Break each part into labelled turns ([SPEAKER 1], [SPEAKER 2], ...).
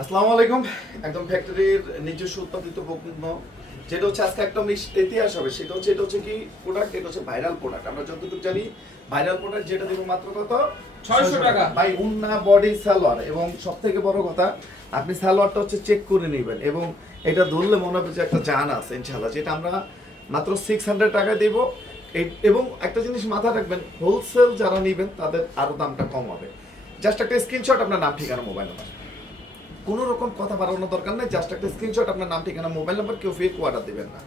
[SPEAKER 1] আসসালামু আলাইকুম। একদম ফ্যাক্টরির নিজস্ব উৎপাদিত পণ্য যেটা হচ্ছে আজকে একটা মিস- ইতিহাস হবে। সেটা হচ্ছে এটা হচ্ছে কি প্রোডাক্ট এটা হচ্ছে ভাইরাল প্রোডাক্ট আমরা যতটুকু জানি ভাইরাল প্রোডাক্ট যেটা দিব মাত্র কত?
[SPEAKER 2] 600 টাকা।
[SPEAKER 1] ভাই উন্না বডি সালোয়ার এবং সব থেকে বড় কথা আপনি সালোয়ারটা হচ্ছে চেক করে নেবেন। এবং এটা ধরলে মনে হবে যে একটা জান আছে ইনশাল্লাহ যেটা আমরা মাত্র সিক্স হান্ড্রেড টাকা দেব। এবং একটা জিনিস মাথায় রাখবেন হোলসেল যারা নেবেন তাদের আরও দামটা কম হবে। জাস্ট একটা স্ক্রিনশট আপনার নাম ঠিকানা মোবাইল নাম্বার কোনো রকম কথা বাড়ানোর দরকার নেই জাস্ট একটা স্ক্রিনশট আপনার নাম, ঠিকানা মোবাইল নাম্বার কেউ ফেক অর্ডার দেবেন না।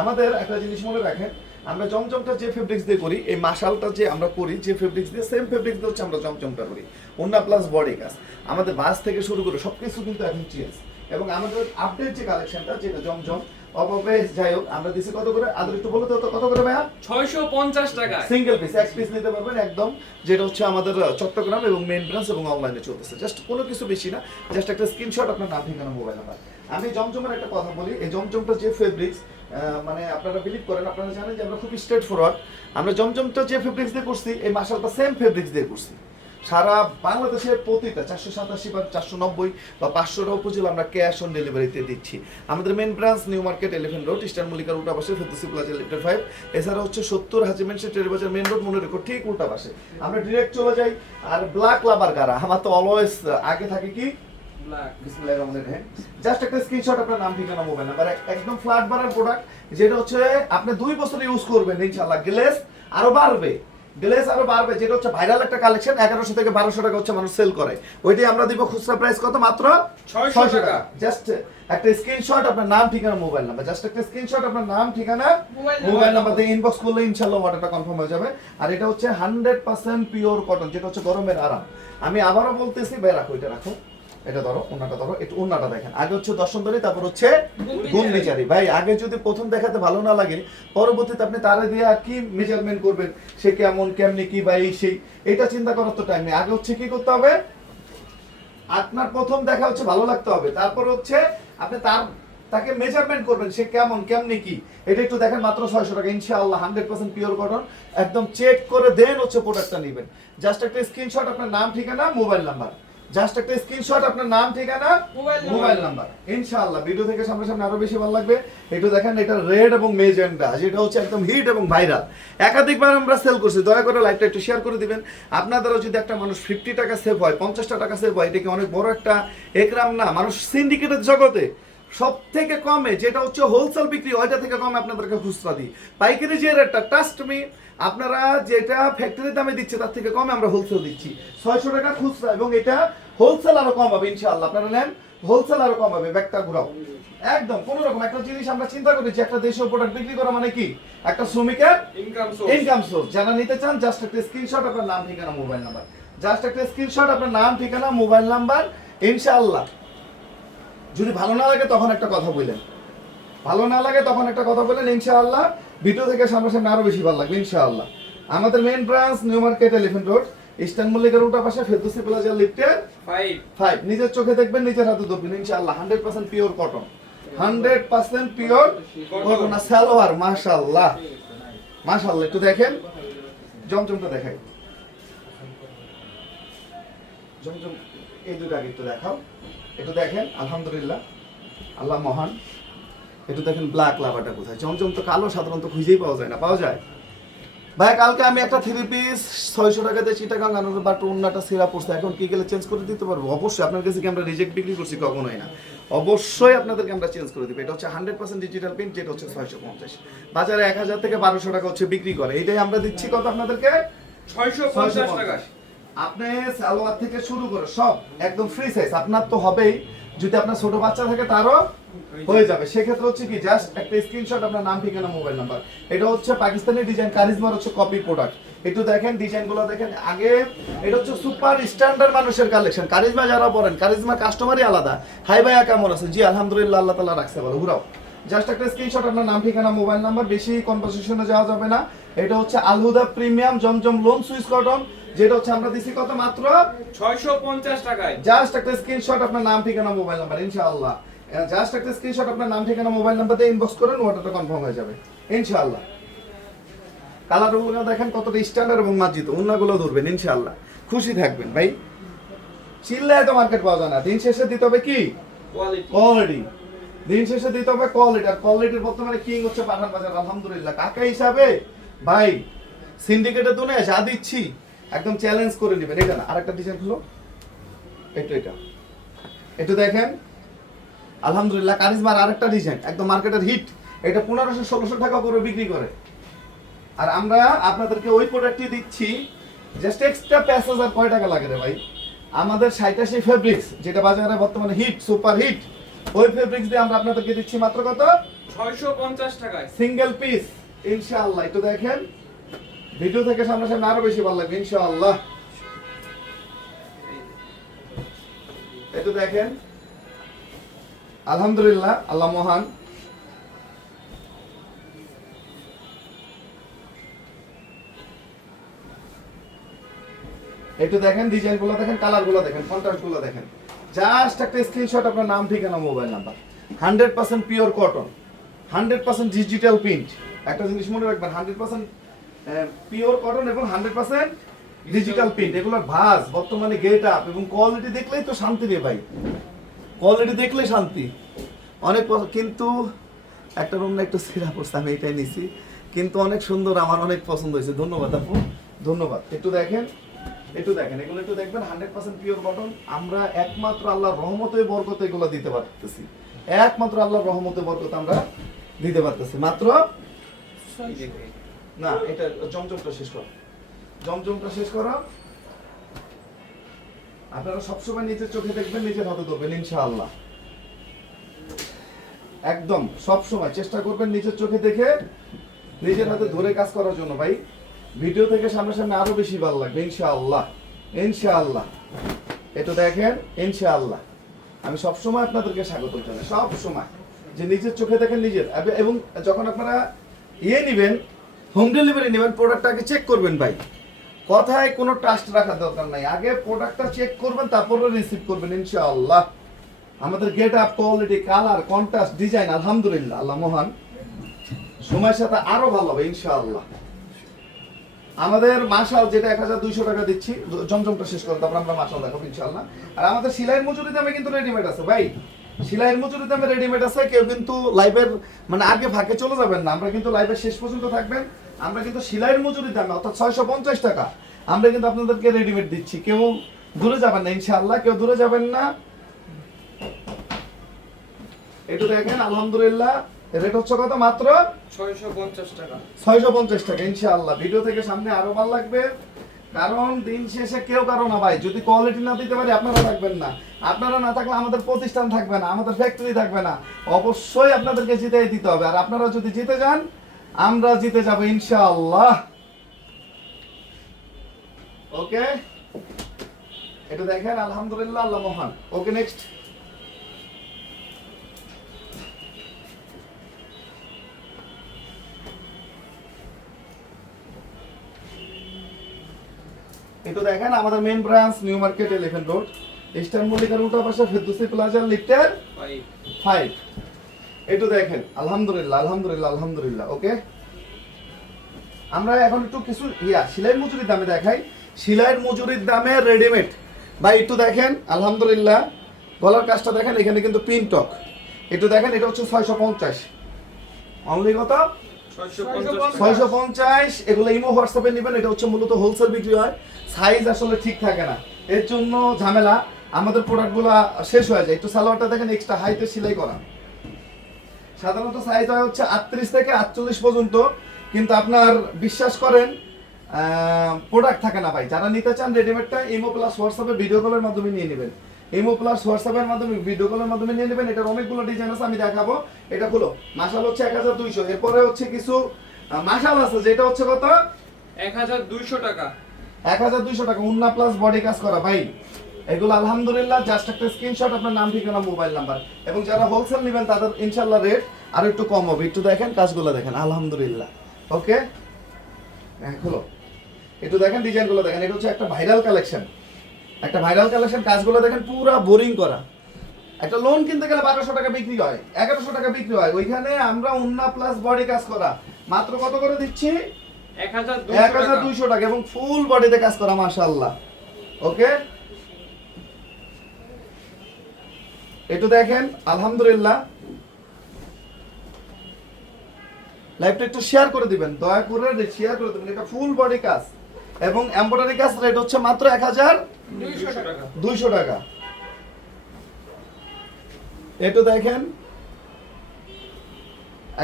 [SPEAKER 1] আমাদের একটা জিনিস মনে রাখেন, আমরা জমজমটা যে ফেব্রিক্স দিয়ে করি, এই মাসালটা যে আমরা করি, যে ফেব্রিক্স দিয়ে সেম ফেব্রিক্স দিয়ে হচ্ছে আমরা জমজমটা করি। অন্য প্লাস বডি কাজ আমাদের বাস থেকে শুরু করে সব কিছু কিন্তু এখন চেঞ্জ এবং আমাদের আপডেট যে কালেকশনটা যেটা জমজম অভাবে যাই হোক আমরা দিছি কত করে? আদর একটু বলো তো কত করে ভাইয়া?
[SPEAKER 2] ছয়শো পঞ্চাশ
[SPEAKER 1] সিঙ্গেল পিস এক পিস নিতে পারবেন একদম যেটা হচ্ছে আমাদের চট্টগ্রাম এবং মেইন ব্রাঞ্চ এবং অনলাইনে চলতেছে। জাস্ট কোনো কিছু বেশি না জাস্ট একটা স্ক্রিনশট আপনার নাম ঠিকানা মোবাইল নাম্বার আমি জমজমের একটা কথা বলি এই জমজমটা যে ফেব্রিক্স মানে আপনারা বিলিভ করেন আপনারা জানেন যে আমরা খুব স্ট্রেট ফরওয়ার্ড আমরা জমজমটা যে ফেব্রিক্স দিয়ে করছি এই মাসালটা সেম ফেব্রিক্স দিয়ে করছি। সারা বাংলাদেশের প্রতিটা চারশো সাতাশি বা চারশো নব্বই বা পাঁচশোটা উপজেলা আমরা ক্যাশ অন ডেলিভারিতে দিচ্ছি। আমাদের main branch New Market Elephant Road Eastern মল্লিকার উল্টা পাশে ফেরদৌসি প্লাজা লিফটেড ফাইভ এছাড়া হচ্ছে সত্তর হাজিমেন্ট টেরি বাজার মেন রোড মনে রেখো ঠিক উল্টা পাশে। আমরা ডিরেক্ট চলে যাই। আর ব্ল্যাক লাভার গারা আমার তো অলওয়েজ আগে থাকে কি? জাস্ট একটা স্ক্রিনশট আপনার নাম ঠিকানা মোবাইল নাম্বার একদম ফ্ল্যাট বারের প্রোডাক্ট যেটা হচ্ছে আপনি দুই বছর ইউজ করবেন ইনশাল্লাহ গ্লেস আরও বাড়বে। গ্লেস আরও বাড়বে যেটা হচ্ছে ভাইরাল একটা কালেকশন এগারোশো থেকে বারোশো টাকা হচ্ছে মানুষ সেল করে। ওইটাই আমরা দিব খুচরা প্রাইস কত? মাত্র
[SPEAKER 2] 600 টাকা।
[SPEAKER 1] জাস্ট একটা স্ক্রিনশট আপনার নাম ঠিকানা মোবাইল নাম্বার জাস্ট একটা স্ক্রিনশট আপনার নাম ঠিকানা
[SPEAKER 2] মোবাইল
[SPEAKER 1] নাম্বার দিয়ে ইনবক্স করলে ইনশাআল্লাহ অর্ডারটা কনফার্ম হয়ে যাবে। আর এটা হচ্ছে হান্ড্রেড পার্সেন্ট পিওর কটন যেটা হচ্ছে গরমের আরাম। আমি আবারও বলতেছি ভাই রাখো এটা রাখো। এটা ধরো ওনাটা ধরো একটু ওনাটা দেখেন। আগে হচ্ছে দর্শনদারি তারপর হচ্ছে গুণবিচারি ভাই আগে যদি প্রথম দেখাতে ভালো না লাগে পরবর্তীতে আপনি তারে দিয়ে আর কি মেজারমেন্ট করবেন সে কেমন কেমনি কি এই সেই এটা চিন্তা করার তো টাইম নেই। আগে হচ্ছে কি করতে হবে? আপনার প্রথম দেখা হচ্ছে ভালো লাগতে হবে। তারপর হচ্ছে আপনি তার তাকে মেজারমেন্ট করবেন সে কেমন কেমনি কি। এটা একটু দেখেন মাত্র ছয়শো টাকা। ইনশাআল্লাহ হান্ড্রেড পার্সেন্ট পিওর কটন একদম চেক করে দেন হচ্ছে প্রোডাক্টটা নেবেন। জাস্ট একটা স্ক্রিনশট আপনার নাম ঠিকানা মোবাইল নাম্বার জাস্ট একটা স্ক্রিনশট আপনার নাম ঠিকানা
[SPEAKER 2] মোবাইল নাম্বার।
[SPEAKER 1] ইনশাআল্লাহ ভিডিও থেকে সামনে সামনে আরও বেশি ভালো লাগবে। একটু দেখেন এটা রেড এবং মেজেন্ডা যেটা হচ্ছে একদম হিট এবং ভাইরাল একাধিকবার আমরা সেল করছি দয়া করে লাইভটা একটু শেয়ার করে দিবেন। আপনাদেরও যদি একটা মানুষ ফিফটি টাকা সেভ হয় পঞ্চাশটা টাকা সেভ হয় এটা কি অনেক বড় একটা একরাম না? মানুষ সিন্ডিকেটের জগতে সব থেকে কমে যেটা হচ্ছে হোলসেল বিক্রি ওইটা থেকে কমে আপনাদেরকে খুচরা দিই। পাইকারি যে রেটটা ট্রাস্ট মি আপনারা যেটা ফ্যাক্টরি দামে দিচ্ছে তার থেকে কমে আমরা হোলসেল দিচ্ছি। ছয়শো টাকা খুচরা এবং এটা হোলসেল আরও কম হবে ইনশাআল্লাহ। আপনারা নেন হোলসেল আরও কম হবে ব্যাগটা ঘুরাও। একদম কোন রকম একটা জিনিস আমরা চিন্তা করি যে একটা দেশীয় প্রোডাক্ট বিক্রি করা মানে কি? একটা শ্রমিকের
[SPEAKER 2] ইনকাম
[SPEAKER 1] ইনকাম সোর্স যারা নিতে চান জাস্ট একটা স্ক্রিনশট আপনার নাম ঠিকানা মোবাইল নাম্বার জাস্ট একটা স্ক্রিনশট আপনার নাম ঠিকানা মোবাইল নাম্বার ইনশাআল্লাহ। যদি ভালো না লাগে তখন একটা কথা বললেন ভালো না লাগে তখন একটা কথা বললেন ইনশাআল্লাহ। ভিডিও থেকে সামনাসামনি আরও বেশি ভালো লাগবে ইনশাআল্লাহ। আমাদের main branch New Market Elephant Road Eastern মল্লিকার উল্টা পাশে ফেরদৌসি প্লাজা লিফটের
[SPEAKER 2] ফাইভ
[SPEAKER 1] ফাইভ নিজের চোখে দেখবেন নিজের হাতে ধরবেন ইনশাআল্লাহ। Hundred percent pure cotton hundred percent pure cotton আর সালোয়ার মাশাআল্লাহ। মাশাআল্লাহ একটু দেখেন। জমজমটা দেখাই। জমজম এই দুটো আগে একটু দেখাও। একটু দেখেন আলহামদুলিল্লাহ। আল্লাহ মহান। একটু দেখেন ব্ল্যাক লাভারটা কোথায়? জমজম তো কালো সাধারণত খুঁজেই পাওয়া যায় না। পাওয়া যায়? ভাই কালকে আমি একটা থ্রি পিস ছয়শো টাকাতে চিটাগাং আনার বাট অন্যটা সেরা পড়ছে এখন কি গেলে চেঞ্জ করে দিতে পারব? অবশ্যই আপনার কাছে কি আমরা রিজেক্ট বিক্রি করছি কখনোই না। অবশ্যই আপনাদেরকে আমরা চেঞ্জ করে দিব। এটা হচ্ছে হান্ড্রেড পার্সেন্ট ডিজিটাল প্রিন্ট যেটা হচ্ছে ছয়শো পঞ্চাশ। বাজারে এক হাজার থেকে বারোশো টাকা হচ্ছে বিক্রি করে। এটাই আমরা দিচ্ছি কত আপনাদেরকে?
[SPEAKER 2] ছয়শো পঞ্চাশ টাকা।
[SPEAKER 1] আপনি সালোয়ার থেকে শুরু করে সব একদম ফ্রি সাইজ আপনার তো হবেই যদি আপনার ছোট বাচ্চা থাকে, তারও হয়ে যাবে। সেক্ষেত্রে হচ্ছে কি জাস্ট একটা স্ক্রিনশট আপনার নাম, ঠিকানা মোবাইল নাম্বার এটা হচ্ছে পাকিস্তানি ডিজাইন কারিজমার হচ্ছে কপি প্রোডাক্ট একটু দেখেন ডিজাইনগুলো দেখেন। আগে এটা হচ্ছে সুপার স্ট্যান্ডার্ড মানুষের কালেকশন কারিজমা যারা পড়েন কারিজমা কাস্টমারই আলাদা। হাই ভাইয়া, কেমন আছে জি, আলহামদুলিল্লাহ, আল্লাহ তালা রাখছে বলো ঘুরাও জাস্ট একটা স্ক্রিনশট আপনার নাম, ঠিকানা মোবাইল নাম্বার বেশি কনভারসেশনে যাওয়া যাবে না। এটা হচ্ছে Alhuda premium Zamzam lawn Swiss cotton যেটা হচ্ছে আমরা দিছি কত মাত্র?
[SPEAKER 2] ছয়শো পঞ্চাশ টাকায়।
[SPEAKER 1] জাস্ট একটা স্ক্রিনশট আপনার নাম ঠিকানা মোবাইল নাম্বার ইনশাআল্লাহ। জাস্ট একটা স্ক্রিনশট আপনার নাম ঠিকানা মোবাইল নাম্বার দিয়ে ইনবক্স করেন অর্ডারটা কনফার্ম হয়ে যাবে। ইনশাআল্লাহ। কালারগুলো দেখেন কতটা স্ট্যান্ডার্ড এবং মার্জিত। অন্যগুলো ধরবেন ইনশাআল্লাহ। খুশি থাকবেন ভাই। চিল্লায় তো মার্কেট পাওয়া যায় না। দিন শেষে দিতে হবে কি?
[SPEAKER 2] কোয়ালিটি
[SPEAKER 1] দিন শেষে দিতে হবে কোয়ালিটি আর কোয়ালিটির বর্তমানে কিং হচ্ছে পাঠান বাজার আলহামদুলিল্লাহ। কাকা হিসাবে ভাই সিন্ডিকেটের দুনে যা দিচ্ছি। একদম চ্যালেঞ্জ করে নেবেন। এটা না আরেকটা ডিজাইন হলো। এটা এটা। এটা দেখেন। আলহামদুলিল্লাহ কারিজমার আরেকটা ডিজাইন একদম মার্কেটের হিট এটা পনেরোশো ষোলোশো টাকা করে বিক্রি করে। আর আমরা আপনাদেরকে ওই প্রোডাক্টটি দিচ্ছি জাস্ট এক্সট্রা পাঁচ হাজার কয় টাকা লাগে রে ভাই? আমাদের সাইটা সেই ফেব্রিক্স যেটা বাজারে বর্তমানে হিট সুপার হিট ওই ফেব্রিক্স দিয়ে আমরা আপনাদেরকে দিচ্ছি মাত্র কত?
[SPEAKER 2] ছয়শো পঞ্চাশ টাকায়।
[SPEAKER 1] সিঙ্গেল পিস ইনশাআল্লাহ। একটু দেখেন। ভিডিও থেকে সামনে সামনে আরও বেশি ভালো লাগবে, ইনশাআল্লাহ। একটু দেখেন, আলহামদুলিল্লাহ, আল্লাহ মহান। একটু দেখেন ডিজাইনগুলো দেখেন কালারগুলো দেখেন কন্ট্রাস্টগুলো দেখেন। জাস্ট একটা স্ক্রিনশট আপনার নাম, ঠিকানা, mobile number. Hundred percent pure cotton, hundred percent digital print. একটা জিনিস মনে রাখবেন, হান্ড্রেড পার্সেন্ট পিওর কটন এবং হান্ড্রেড পার্সেন্ট ডিজিটাল প্রিন্ট এগুলোর ভাস বর্তমানে গেট আপ এবং কোয়ালিটি দেখলেই তো শান্তি রে ভাই। কোয়ালিটি দেখলেই শান্তি। অনেক কিন্তু একটা রুম না একটু সিরা পড়ছে, আমি এটাই নিছি। কিন্তু অনেক সুন্দর, আমার অনেক পছন্দ হয়েছে। ধন্যবাদ আপু, ধন্যবাদ। একটু দেখেন একটু দেখেন, এগুলো একটু দেখবেন হান্ড্রেড পার্সেন্ট পিওর কটন আমরা একমাত্র আল্লাহর রহমতে বরকতে এগুলো দিতে পারতেছি। একমাত্র আল্লাহর রহমতে বরকত আমরা দিতে পারতেছি। মাত্র না, এটা জমজমটা শেষ করো। জমজমটা শেষ করো। আপনারা সবসময় নিজের চোখে দেখবেন নিজের হাতে ধরবেন, ইনশাআল্লাহ। একদম সব সময় চেষ্টা করবেন নিজের চোখে দেখে, নিজের হাতে ধরে কাজ করার জন্য, ভাই। ভিডিও থেকে সামনে সামনে আরও বেশি ভালো লাগবে, ইনশাআল্লাহ। ইনশাআল্লাহ। এটা দেখেন, ইনশাআল্লাহ। আমি সব সময় আপনাদেরকে স্বাগত জানাই সব সময় যে নিজের চোখে দেখেন নিজের। এবং যখন আপনারা ইয়ে নেবেন হোম ডেলিভারি নেবেন প্রোডাক্টটাকে চেক করবেন ভাই। কথায় কোনো ট্রাস্ট রাখার দরকার নাই। আগে প্রোডাক্টটা চেক করবেন, তারপরে রিসিভ করবেন, ইনশাআল্লাহ। আমাদের get up quality colour contrast design আলহামদুলিল্লাহ, আল্লাহ মহান। সময়ের সাথে আরও ভালো হবে, ইনশাআল্লাহ। আমাদের মাসাল যেটা এক হাজার দুইশো টাকা দিচ্ছি, জমজমটা শেষ করে, তারপর আমরা মাসাল দেখাবো, ইনশাআল্লাহ। আর আমাদের সেলাইয়ের মজুরি দামে কিন্তু রেডিমেড আছে, ভাই। সিলাইয়ের মজুরি দামে রেডিমেড আছে, কেউ কিন্তু লাইভের মানে আগে ফাঁকে চলে যাবেন না, আমরা কিন্তু লাইভের শেষ পর্যন্ত থাকবেন। আমরা কিন্তু সেলাইয়ের মজুরি দামে অর্থাৎ ছয়শো পঞ্চাশ টাকা। আমরা কিন্তু আপনাদেরকে রেডিমেড দিচ্ছি। কেউ দূরে যাবেন না ইনশাআল্লাহ। কেউ দূরে যাবেন না। একটু দেখেন আলহামদুলিল্লাহ। রেট হচ্ছে কত মাত্র?
[SPEAKER 2] ছয়শো পঞ্চাশ টাকা।
[SPEAKER 1] ইনশাআল্লাহ। ভিডিও থেকে সামনে আরও ভালো লাগবে। কারণ দিন শেষে কেউ কারও না ভাই। যদি কোয়ালিটি না দিতে পারি আপনারা থাকবেন না। আপনারা না থাকলে আমাদের প্রতিষ্ঠান থাকবে না আমাদের ফ্যাক্টরি থাকবে না। অবশ্যই আপনাদেরকে জিতেই দিতে হবে। আর আপনারা যদি জিতে যান আমরা জিতে যাব ইনশাআল্লাহ। ওকে? এটা দেখেন আলহামদুলিল্লাহ আল্লাহ মহান। ওকে নেক্সট একটু দেখেন আমাদের main branch New Market Elephant Road Eastern মল্লিকার উল্টা পাশে ফেরদৌসি প্লাজার লিফটের ফাইভ একটু দেখেন আলহামদুলিল্লাহ আলহামদুলিল্লাহ আলহামদুলিল্লাহ ওকে? আমরা এখন একটু কিছু ইয়া সেলাইয়ের মজুরির দামে দেখাই। সেলাইয়ের মজুরির দামে রেডিমেড ভাই একটু দেখেন আলহামদুলিল্লাহ। গলার কাজটা দেখেন এখানে কিন্তু প্রিন্টক একটু দেখেন এটা হচ্ছে ছয়শো পঞ্চাশ। অনলি কত?
[SPEAKER 2] ছয়শো পঞ্চাশ।
[SPEAKER 1] এগুলো ইমো হোয়াটসঅ্যাপে নেবেন এটা হচ্ছে মূলত হোলসেল বিক্রি হয়। সাইজ আসলে ঠিক থাকে না। এর জন্য ঝামেলা আমাদের প্রোডাক্টগুলো শেষ হয়ে যায়। একটু সালোয়ারটা দেখেন এক্সট্রা হাইতে সেলাই করা। সাধারণত সাইজ হয় হচ্ছে আটত্রিশ থেকে আটচল্লিশ পর্যন্ত কিন্তু আপনার বিশ্বাস করেন প্রোডাক্ট থাকে না ভাই। যারা নিতে চান রেডিমেডটা ইমো প্লাস হোয়াটসঅ্যাপে ভিডিও কলের মাধ্যমে নিয়ে নেবেন। ইমো প্লাস হোয়াটসঅ্যাপের মাধ্যমে ভিডিও কলের মাধ্যমে নিয়ে নেবেন। এটার অনেকগুলো ডিজাইন আছে আমি দেখাবো। এটা হলো মাসাল হচ্ছে এক হাজার দুইশো। এরপরে হচ্ছে কিছু মাসাল আছে যেটা হচ্ছে কত?
[SPEAKER 2] এক হাজার দুইশো টাকা।
[SPEAKER 1] এক হাজার দুইশো টাকা উন্না প্লাস বডি কাজ করা। ভাই এগুলো আলহামদুলিল্লাহ জাস্ট একটা স্ক্রিনশট আপনার নাম ঠিকানা মোবাইল নাম্বার এবং যারা হোলসেল নেবেন তাদের ইনশাল্লাহ রেট আর একটু কম হবে। একটু দেখেন কাজগুলো দেখেন আলহামদুলিল্লাহ। ওকে হ্যাঁ খোলো। একটু দেখেন ডিজাইনগুলো দেখেন। এটা হচ্ছে একটা ভাইরাল কালেকশন একটা ভাইরাল কালেকশন কাজগুলো দেখেন পুরা বোরিং করা। একটা লোন কিনতে গেলে বারোশো টাকা বিক্রি হয় এগারোশো টাকা বিক্রি হয়। ওইখানে আমরা উন্না প্লাস বডি কাজ করা। মাত্র কত করে দিচ্ছি?
[SPEAKER 2] এক হাজার
[SPEAKER 1] এক হাজার
[SPEAKER 2] দুইশো
[SPEAKER 1] টাকা। এবং ফুল বডিতে কাজ করা মাশাআল্লাহ। ওকে একটু দেখেন আলহামদুলিল্লাহ। লাইভটা একটু শেয়ার করে দিবেন দয়া করে শেয়ার করে দিবেন এটা ফুল বডি কাজ। এবং এমব্রয়ডারি কাজ রেট হচ্ছে মাত্র এক হাজার
[SPEAKER 2] দুইশো টাকা।
[SPEAKER 1] একটু দেখেন।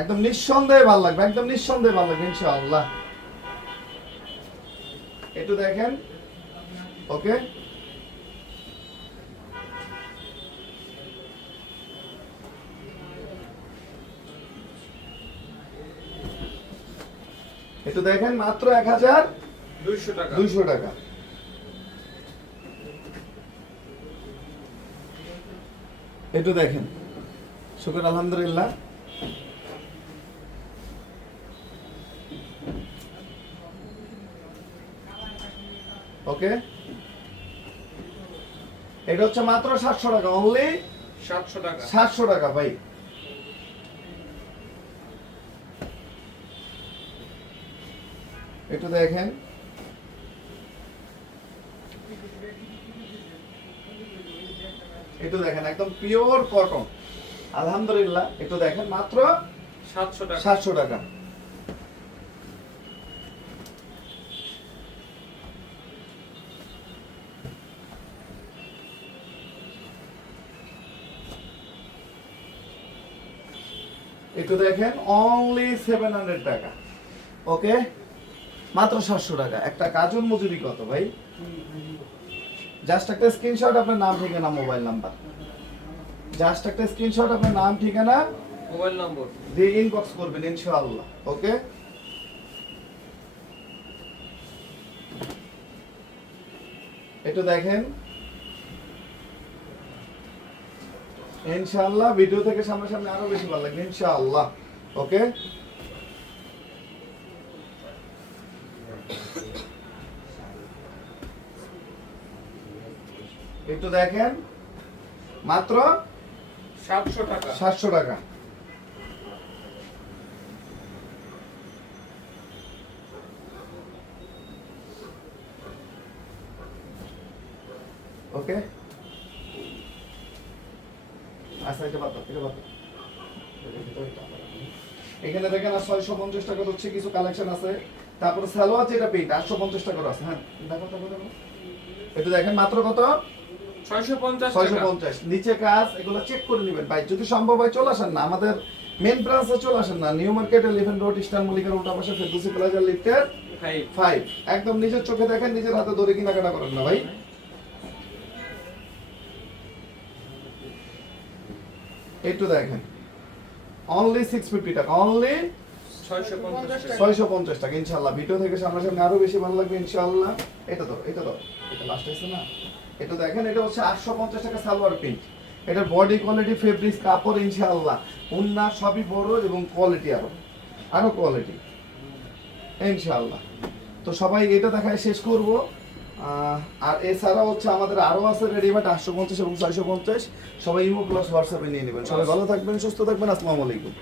[SPEAKER 1] একদম নিঃসন্দেহে ভালো লাগবে একদম নিঃসন্দেহে ভালো লাগবে ইনশাআল্লাহ। একটু দেখেন। ওকে একটু দেখেন মাত্র এক হাজার
[SPEAKER 2] দুইশো টাকা।
[SPEAKER 1] একটু দেখেন শুক্র আলহামদুলিল্লাহ। ওকে। এটা হচ্ছে মাত্র সাতশো টাকা অনলি
[SPEAKER 2] সাতশো টাকা।
[SPEAKER 1] সাতশো টাকা ভাই। একটু দেখেন। একটু দেখেন একদম পিওর কটন আলহামদুলিল্লাহ একটু দেখেন মাত্র
[SPEAKER 2] সাতশো টাকা।
[SPEAKER 1] সাতশো টাকা। একটু দেখেন অনলি সেভেন হান্ড্রেড টাকা। ওকে মাত্র সাতশো টাকা। একটা কাজল মজুরি কত ভাই? জাস্ট একটা স্ক্রিনশট আপনার নাম ঠিকানা মোবাইল নাম্বার জাস্ট একটা স্ক্রিনশট আপনার নাম ঠিকানা।
[SPEAKER 2] মোবাইল নম্বর
[SPEAKER 1] দিয়ে ইনবক্স করবেন ইনশাআল্লাহ ওকে একটু দেখেন। ইনশাআল্লাহ ভিডিও থেকে সামনাসামনি আরও বেশি ভালো লাগবে ইনশাআল্লাহ ওকে একটু দেখেন। মাত্র
[SPEAKER 2] সাতশো টাকা।
[SPEAKER 1] সাতশো টাকা। ওকে। আচ্ছা এটা বাদ এটা বাদ এখানে দেখেন আর ছয়শো পঞ্চাশ টাকা হচ্ছে কিছু কালেকশন আছে। তারপরে সালোয়ার যেটা পেইন্ট আটশো পঞ্চাশ টাকার আছে হ্যাঁ? দেখো দেখো দেখো এটা দেখেন মাত্র কত?
[SPEAKER 2] ছয়শো পঞ্চাশ
[SPEAKER 1] ছয়শো
[SPEAKER 2] টাকা
[SPEAKER 1] পঞ্চাশ। নিচে কাজ এগুলো চেক করে নেবেন। ভাই যদি সম্ভব হয় চলে আসেন না। আমাদের মেন ব্রাঞ্চে চলে আসেন না। নিউ মার্কেট রোড মল্লিকার উল্টা পাশে ফেরদুসি প্লাজার লিফটের একদম নিজের চোখে দেখেন নিজের হাতে ধরে কেনাকাটা করেন না ভাই। একটু দেখেন। অনলি সিক্স ফিফটি টাকা। অনলি
[SPEAKER 2] ছয়শো পঞ্চাশ টাকা।
[SPEAKER 1] ইনশাল্লাহ ভিডিও থেকে সামনাসামনি আরও বেশি ভালো লাগবে ইনশাল্লাহ এটা তো এটা তো এটা লাস্ট আছে না? এটা দেখেন, এটা হচ্ছে আটশো পঞ্চাশ টাকা সালোয়ার প্রিন্ট এটার বডি কোয়ালিটি ফেব্রিক্স কাপড়, ইনশাআল্লাহ। উন্না সবই বড় এবং কোয়ালিটি আরও। আরও কোয়ালিটি ইনশাআল্লাহ। তো সবাই এটা দেখায় শেষ করব। আর এছাড়া হচ্ছে আমাদের আরও আছে রেডিমেড আটশো পঞ্চাশ এবং ছয়শো পঞ্চাশ। সবাই ইমো প্লাস হোয়াটসঅ্যাপে নিয়ে নেবেন। সবাই ভালো থাকবেন, সুস্থ থাকবেন। আসসালামু আলাইকুম।